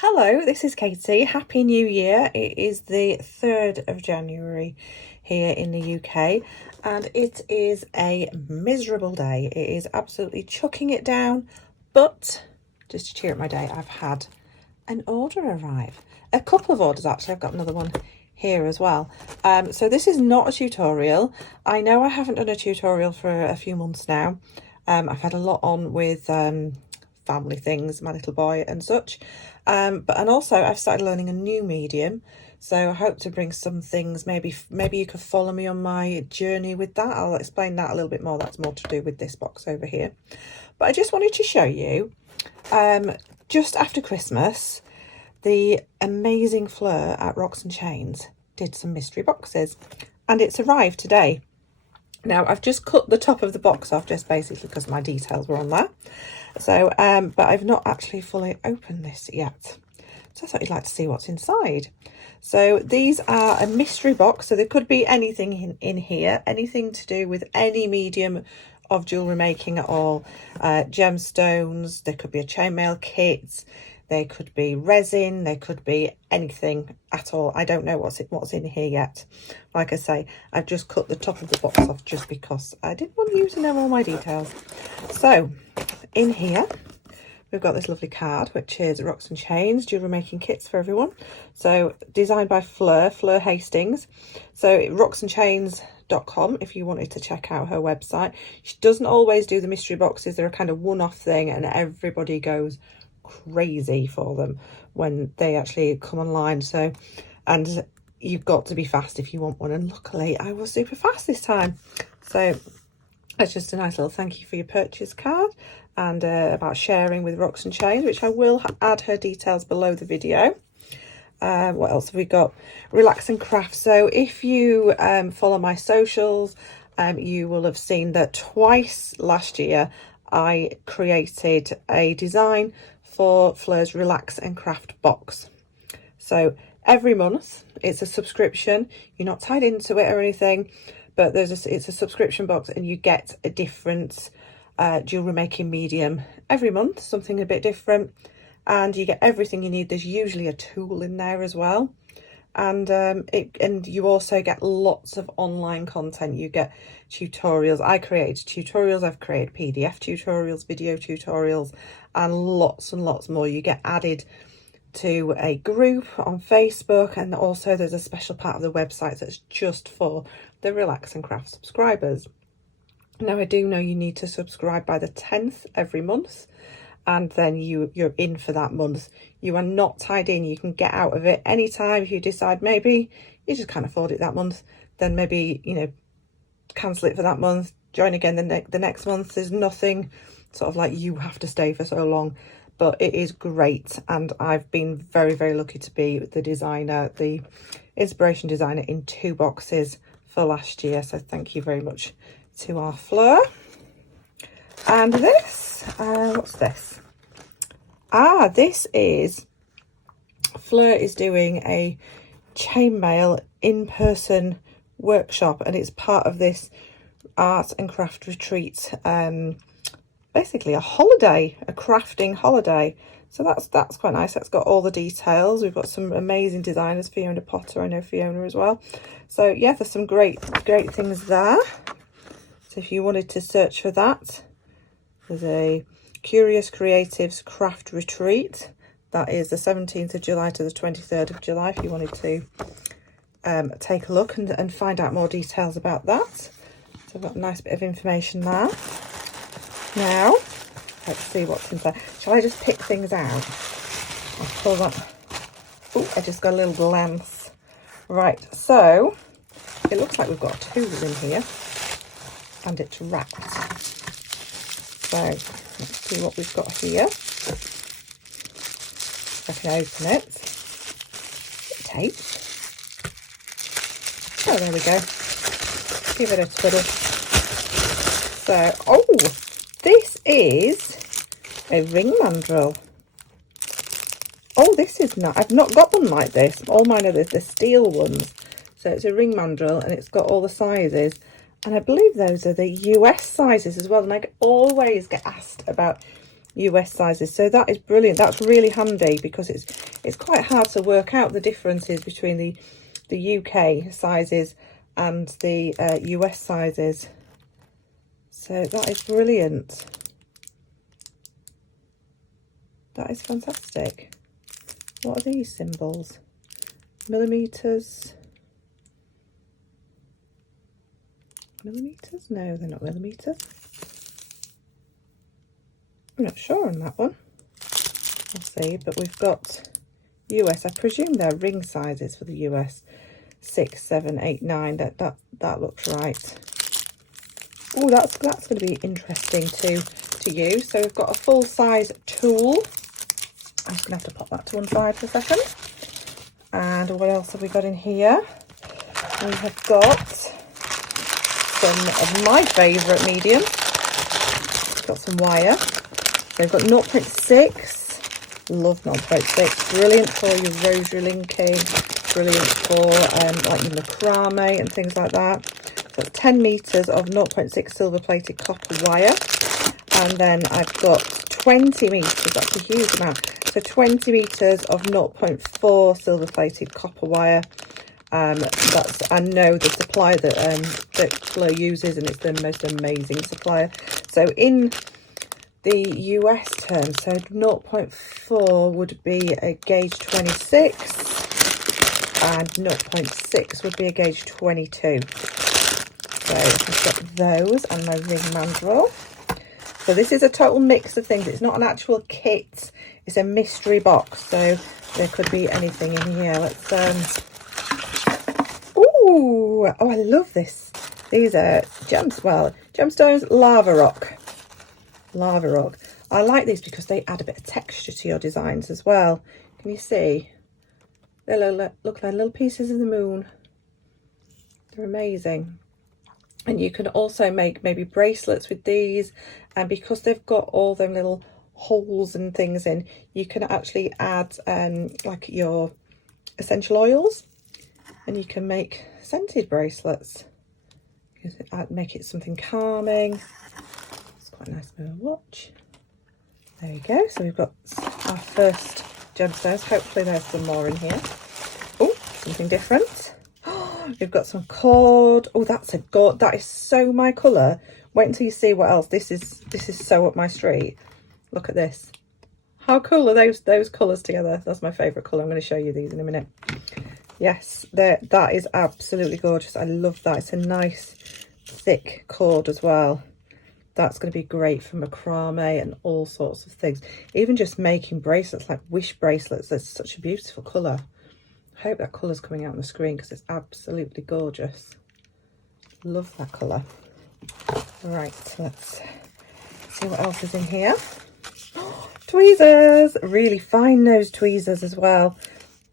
Hello, this is Katie. Happy New Year. It is the 3rd of January here in the UK and it is a miserable day. It is absolutely chucking it down, but just to cheer up my day, I've had an order arrive. A couple of orders actually. I've got another one here as well. So this is not a tutorial. I know I haven't done a tutorial for a few months now. I've had a lot on with family things, my little boy and such, and also I've started learning a new medium, so I hope to bring some things. Maybe you could follow me on my journey with that. I'll explain that a little bit more. That's more to do with this box over here, but I just wanted to show you just after Christmas the amazing Fleur at Rocks and Chains did some mystery boxes and it's arrived today. Now I've just cut the top of the box off just basically because my details were on there. So, but I've not actually fully opened this yet. So I thought you'd like to see what's inside. So these are a mystery box. So there could be anything in here, anything to do with any medium of jewellery making at all. Gemstones, there could be a chainmail kit, there could be resin, there could be anything at all. I don't know what's in here yet. Like I say, I've just cut the top of the box off just because I didn't want you to know all my details. So in here we've got this lovely card which is Rocks and Chains jewellery making kits for everyone. So designed by Fleur Hastings. So rocksandchains.com if you wanted to check out her website. She doesn't always do the mystery boxes. They're a kind of one-off thing and everybody goes crazy for them when they actually come online. So, and you've got to be fast if you want one, and luckily I was super fast this time. So it's just a nice little thank you for your purchase card and about sharing with Rocks and Chains, which I will add her details below the video. What else have we got? Relax and Craft. So if you follow my socials, you will have seen that twice last year I created a design for Fleur's Relax and Craft box. So every month it's a subscription. You're not tied into it or anything, but it's a subscription box and you get a different jewellery making medium every month, something a bit different, and you get everything you need. There's usually a tool in there as well, and you also get lots of online content. You get tutorials. I create tutorials, I've created PDF tutorials, video tutorials, and lots more. You get added to a group on Facebook, and also there's a special part of the website that's just for the Relax and Craft subscribers. Now I do know you need to subscribe by the 10th every month, and then you're in for that month. You are not tied in. You can get out of it anytime. If you decide maybe you just can't afford it that month, then maybe, you know, cancel it for that month, join again the next month. There's nothing sort of like you have to stay for so long, but it is great. And I've been very lucky to be the designer, the inspiration designer in 2 boxes for last year. So thank you very much to our Fleur. And this, what's this? This is Fleur is doing a chainmail in-person workshop, and it's part of this art and craft retreat, basically a holiday, a crafting holiday. So that's quite nice. That's got all the details. We've got some amazing designers, Fiona Potter, I know Fiona as well. So yeah, there's some great things there. So if you wanted to search for that, there's a Curious Creatives Craft Retreat. That is the 17th of July to the 23rd of July if you wanted to take a look and find out more details about that. So I've got a nice bit of information there. Now, let's see what's inside. Shall I just pick things out? I'll pull that. Oh, I just got a little glance. Right, so it looks like we've got a tool in here and it's wrapped. So let's see what we've got here. If I can open it. Tape. Oh, there we go. Give it a twiddle. So, oh, this is a ring mandrel. Oh, this is not, I've not got one like this. All mine are the steel ones. So it's a ring mandrel and it's got all the sizes. And I believe those are the US sizes as well. And I always get asked about US sizes. So that is brilliant. That's really handy because it's quite hard to work out the differences between the UK sizes and the US sizes. So that is brilliant. That is fantastic. What are these symbols? Millimeters? Millimeters? No, they're not millimeters. I'm not sure on that one. We'll see, but we've got US. I presume they're ring sizes for the US. 6, 7, 8, 9. That looks right. Oh, that's going to be interesting to use. So we've got a full size tool. I'm just going to have to pop that to one side for a second. And what else have we got in here? We have got some of my favourite medium. We've got some wire. So we've got 0.6. Love 0.6. Brilliant for your rosary linking. Brilliant for like your macrame and things like that. So it's 10 meters of 0.6 silver plated copper wire. And then I've got 20 meters, that's a huge amount. So 20 meters of 0.4 silver plated copper wire. That's, I know the supplier that Flo uses, and it's the most amazing supplier. So in the US terms, so 0.4 would be a gauge 26 and 0.6 would be a gauge 22. So I've got those and my ring mandrel. So this is a total mix of things. It's not an actual kit. It's a mystery box. So there could be anything in here. Let's ooh, oh, I love this. These are gemstones, lava rock. Lava rock. I like these because they add a bit of texture to your designs as well. Can you see? They look like little pieces of the moon. They're amazing. And you can also make maybe bracelets with these, and because they've got all them little holes and things in, you can actually add like your essential oils, and you can make scented bracelets. You can make it something calming. It's quite a nice little watch. There you go. So we've got our first gemstones. Hopefully there's some more in here. Oh, something different. We've got some cord. Oh, that's a god. That is so my colour. Wait until you see what else. This is so up my street. Look at this. How cool are those colours together? That's my favourite colour. I'm going to show you these in a minute. Yes, that is absolutely gorgeous. I love that. It's a nice thick cord as well. That's going to be great for macrame and all sorts of things. Even just making bracelets, like wish bracelets. That's such a beautiful colour. I hope that colour's coming out on the screen because it's absolutely gorgeous. Love that colour. Right, let's see what else is in here. Tweezers! Really fine nose tweezers as well.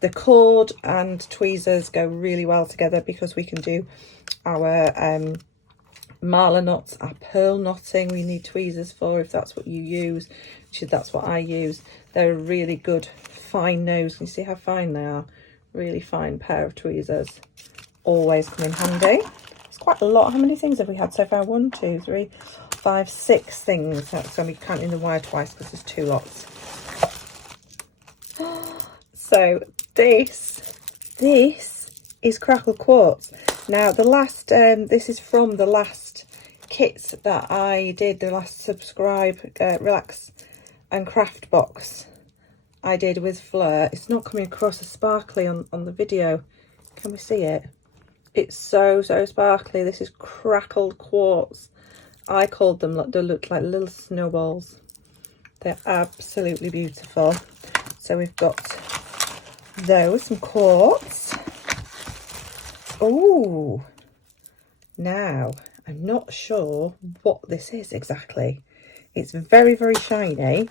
The cord and tweezers go really well together because we can do our marla knots, our pearl knotting. We need tweezers for, if that's what you use, which is, that's what I use. They're a really good fine nose. Can you see how fine they are? Really fine pair of tweezers. Always come in handy. It's quite a lot. How many things have we had so far? 1, 2, 3, 5, 6 things. That's going to be counting the wire twice because there's 2 lots. So this is crackle quartz. Now the last this is from the last kits that I did, the last subscribe relax and craft box I did with Fleur. It's not coming across as sparkly on the video. Can we see it? It's so sparkly. This is crackled quartz. I called them, they look like little snowballs. They're absolutely beautiful. So we've got those, some quartz. Oh, now I'm not sure what this is exactly. It's very shiny.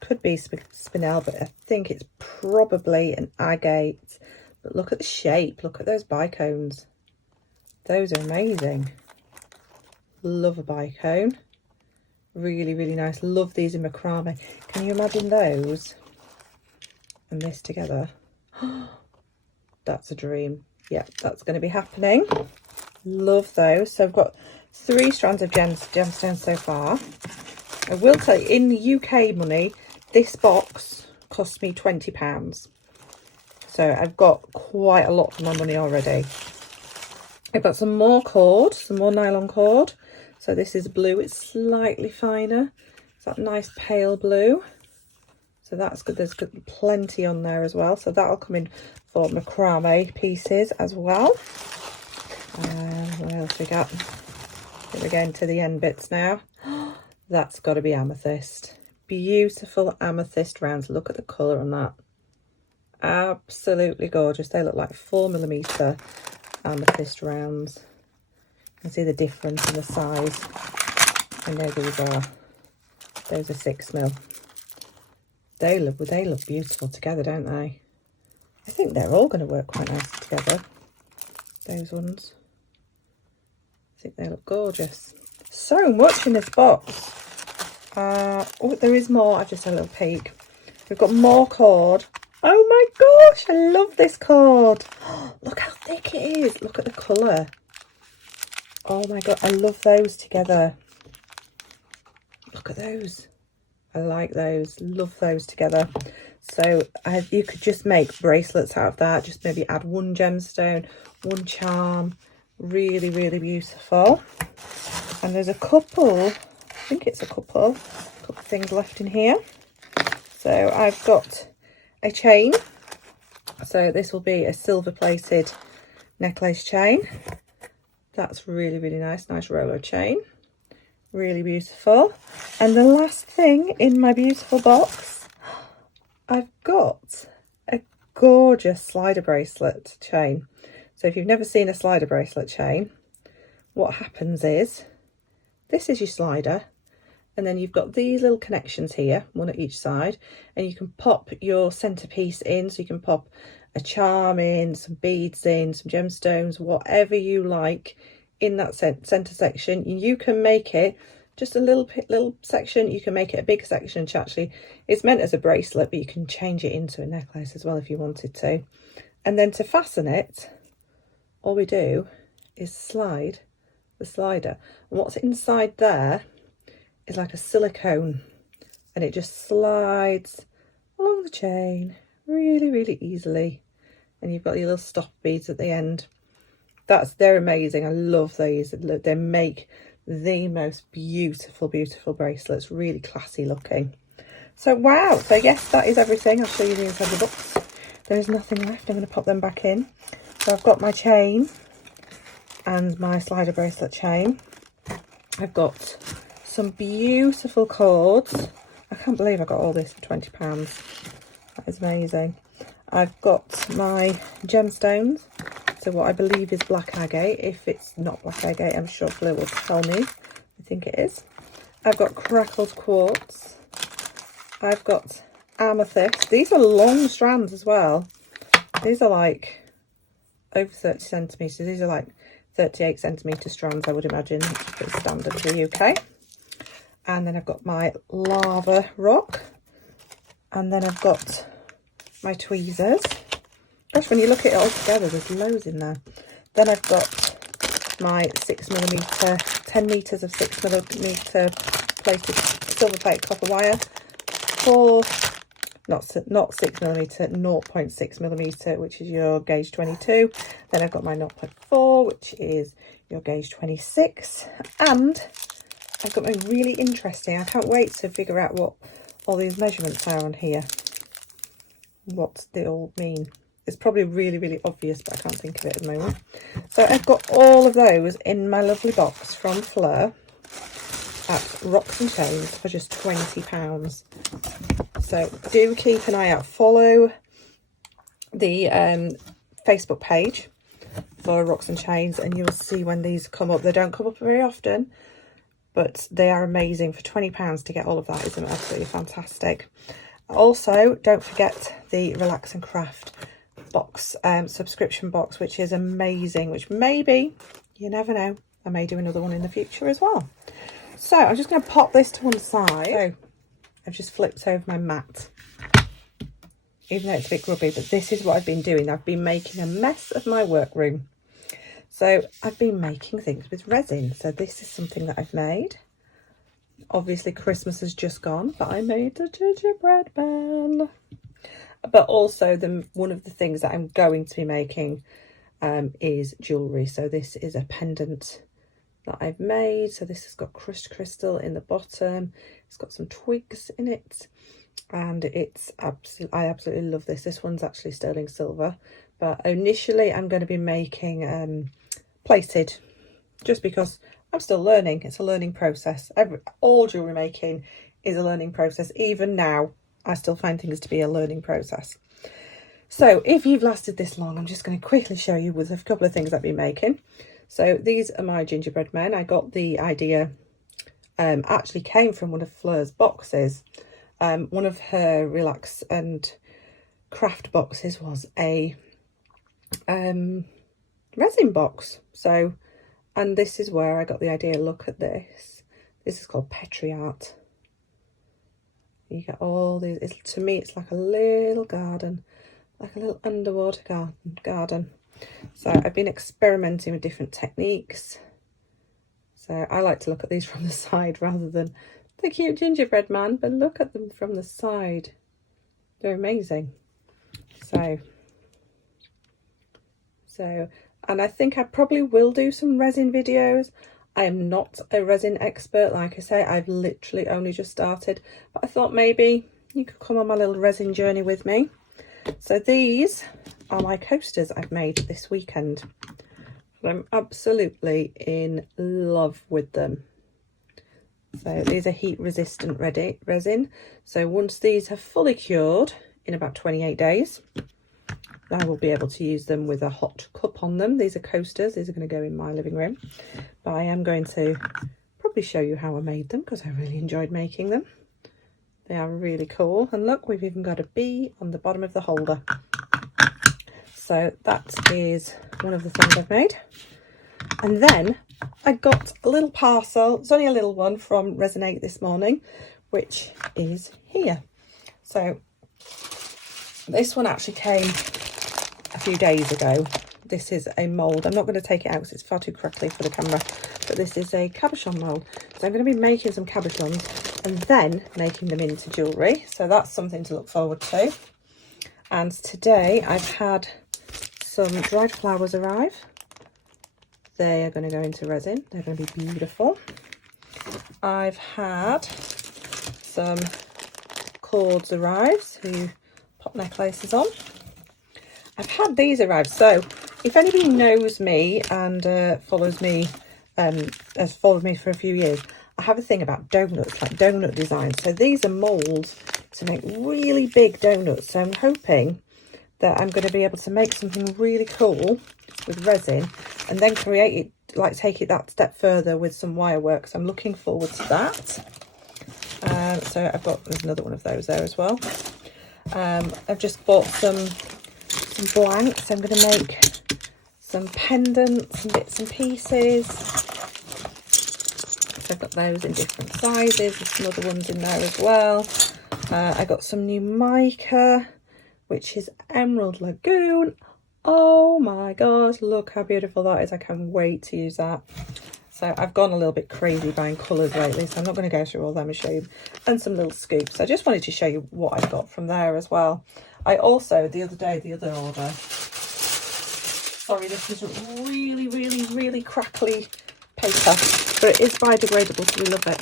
Could be spinel, but I think it's probably an agate. But look at the shape. Look at those bicones. Those are amazing. Love a bicone. Really nice. Love these in macrame. Can you imagine those and this together? That's a dream. Yeah, that's going to be happening. Love those. So I've got 3 strands of gemstones so far. I will tell you, in the UK money, this box cost me £20. So I've got quite a lot for my money already. I've got some more cord, some more nylon cord. So this is blue, it's slightly finer. It's that nice pale blue. So that's good, there's plenty on there as well. So that'll come in for macrame pieces as well. What else we got? We're getting to the end bits now. That's got to be amethyst. Beautiful amethyst rounds. Look at the colour on that. Absolutely gorgeous. They look like 4mm amethyst rounds. You can see the difference in the size. I know those are 6mm. They look beautiful together, don't they? I think they're all going to work quite nicely together. Those ones. I think they look gorgeous. So much in this box. Oh, there is more. I've just had a little peek. We've got more cord. Oh my gosh, I love this cord. Look how thick it is. Look at the colour. Oh my god, I love those together. Look at those. I like those. Love those together. So you could just make bracelets out of that. Just maybe add one gemstone, one charm. Really, really beautiful. And there's a couple, I think it's a couple things left in here. So I've got a chain. So this will be a silver plated necklace chain. That's really, really nice. Nice roller chain. Really beautiful. And the last thing in my beautiful box, I've got a gorgeous slider bracelet chain. So if you've never seen a slider bracelet chain, what happens is, this is your slider, and then you've got these little connections here, one at each side, and you can pop your centerpiece in. So you can pop a charm in, some beads in, some gemstones, whatever you like in that center section. You can make it just a little section. You can make it a big section. Actually, it's meant as a bracelet, but you can change it into a necklace as well if you wanted to. And then to fasten it, all we do is slide the slider, and what's inside there is like a silicone, and it just slides along the chain really, really easily, and you've got your little stop beads at the end. They're amazing. I love these. They make the most beautiful bracelets, really classy looking. So wow, so yes, that is everything. I'll show you the inside of the box. There is nothing left. I'm going to pop them back in. So I've got my chain and my slider bracelet chain. I've got some beautiful cords. I can't believe I got all this for £20. That is amazing. I've got my gemstones. So what I believe is black agate. If it's not black agate, I'm sure Fleur will tell me. I think it is. I've got crackled quartz. I've got amethyst. These are long strands as well. These are like over 30 centimetres. These are like 38 centimetre strands, I would imagine. That's pretty standard for the UK. And then I've got my lava rock. And then I've got my tweezers. Gosh, when you look at it all together, there's loads in there. Then I've got my 6mm, 10 metres of 6mm plated silver plate copper wire. Not 6mm, 0.6mm, which is your gauge 22. Then I've got my 0.4, which is your gauge 26. And I've got my really interesting, I can't wait to figure out what all these measurements are on here. What they all mean. It's probably really, really obvious, but I can't think of it at the moment. So I've got all of those in my lovely box from Fleur at Rocks and Chains for just £20. So do keep an eye out. Follow the Facebook page for Rocks and Chains, and you'll see when these come up. They don't come up very often, but they are amazing. For £20 to get all of that is absolutely fantastic. Also, don't forget the Relax and Craft box, subscription box, which is amazing, which maybe, you never know, I may do another one in the future as well. So I'm just going to pop this to one side. So I've just flipped over my mat, even though it's a bit grubby, but this is what I've been doing. I've been making a mess of my workroom. So I've been making things with resin. So this is something that I've made. Obviously Christmas has just gone, but I made a gingerbread man. But also one of the things that I'm going to be making is jewellery. So this is a pendant that I've made. So this has got crushed crystal in the bottom. It's got some twigs in it, and I absolutely love this. This one's actually sterling silver, but initially I'm going to be making plated, just because I'm still learning. It's a learning process. All jewellery making is a learning process. Even now, I still find things to be a learning process. So if you've lasted this long, I'm just going to quickly show you with a couple of things I've been making. So these are my gingerbread men. I got the idea, actually came from one of Fleur's boxes. One of her relax and craft boxes was a resin box. So, and this is where I got the idea. Look at this. This is called Petri art. You get all these, to me it's like a little garden, like a little underwater garden. So I've been experimenting with different techniques. So I like to look at these from the side rather than the cute gingerbread man, but look at them from the side. They're amazing. So, and I think I probably will do some resin videos. I am not a resin expert. Like I say, I've literally only just started, but I thought maybe you could come on my little resin journey with me. So these are my coasters I've made this weekend. I'm absolutely in love with them. So these are heat resistant resin. So once these have fully cured in about 28 days, I will be able to use them with a hot cup on them. These are coasters. These are going to go in my living room. But I am going to probably show you how I made them, because I really enjoyed making them. They are really cool. And look, we've even got a bee on the bottom of the holder. So that is one of the things I've made. And then I got a little parcel. It's only a little one from Resonate this morning, which is here. So this one actually came a few days ago. This is a mould. I'm not going to take it out because it's far too crackly for the camera, but this is a cabochon mould. So I'm going to be making some cabochons and then making them into jewellery. So that's something to look forward to. And today I've had some dried flowers arrive. They are going to go into resin. They're going to be beautiful. I've had some cords arrive, so you pop necklaces on. I've had these arrive. So if anybody knows me and follows me, has followed me for a few years, I have a thing about donuts, like donut designs. So these are moulds to make really big donuts. So I'm hoping that I'm going to be able to make something really cool with resin and then create it, like take it that step further with some wire work. So I'm looking forward to that. So there's another one of those there as well. I've just bought some blanks. I'm going to make some pendants, some bits and pieces. So I've got those in different sizes. There's some other ones in there as well. I got some new mica, which is Emerald Lagoon. Oh my gosh, look how beautiful that is. I can't wait to use that. So I've gone a little bit crazy buying colours lately, so I'm not going to go through all them and show you. And some little scoops. I just wanted to show you what I've got from there as well. I also, the other order, sorry, this is really, really, really crackly paper, but it is biodegradable, so we love it.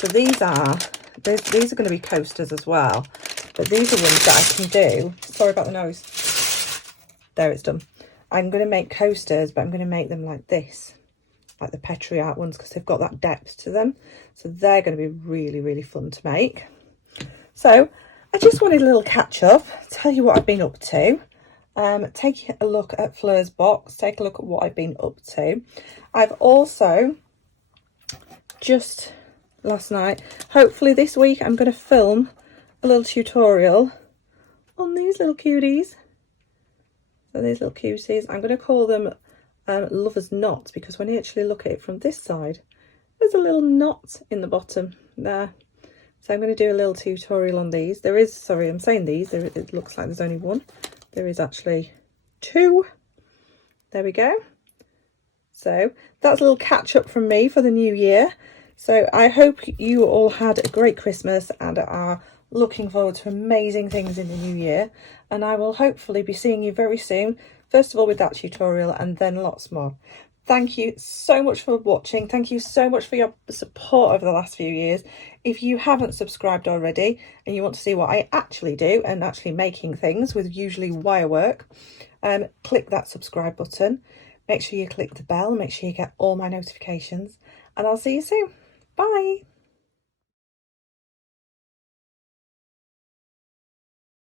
So these are going to be coasters as well, but these are ones that I can do. Sorry about the noise. There, it's done. I'm going to make coasters, but I'm going to make them like this, like the Petri art ones, because they've got that depth to them. So they're going to be really, really fun to make. So I just wanted a little catch up, tell you what I've been up to. Take a look at Fleur's box, take a look at what I've been up to. I've also just last night, hopefully this week, I'm going to film a little tutorial on these little cuties. So these little cuties, I'm going to call them lover's knots, because when you actually look at it from this side, there's a little knot in the bottom there. So I'm going to do a little tutorial on these. There is, sorry, I'm saying these, it looks like there's only one. There is actually two. There we go. So that's a little catch up from me for the new year. So I hope you all had a great Christmas and are looking forward to amazing things in the new year. And I will hopefully be seeing you very soon. First of all with that tutorial and then lots more. Thank you so much for watching. Thank you so much for your support over the last few years. If you haven't subscribed already and you want to see what I actually do and actually making things with usually wire work, click that subscribe button. Make sure you click the bell. Make sure you get all my notifications. And I'll see you soon. Bye.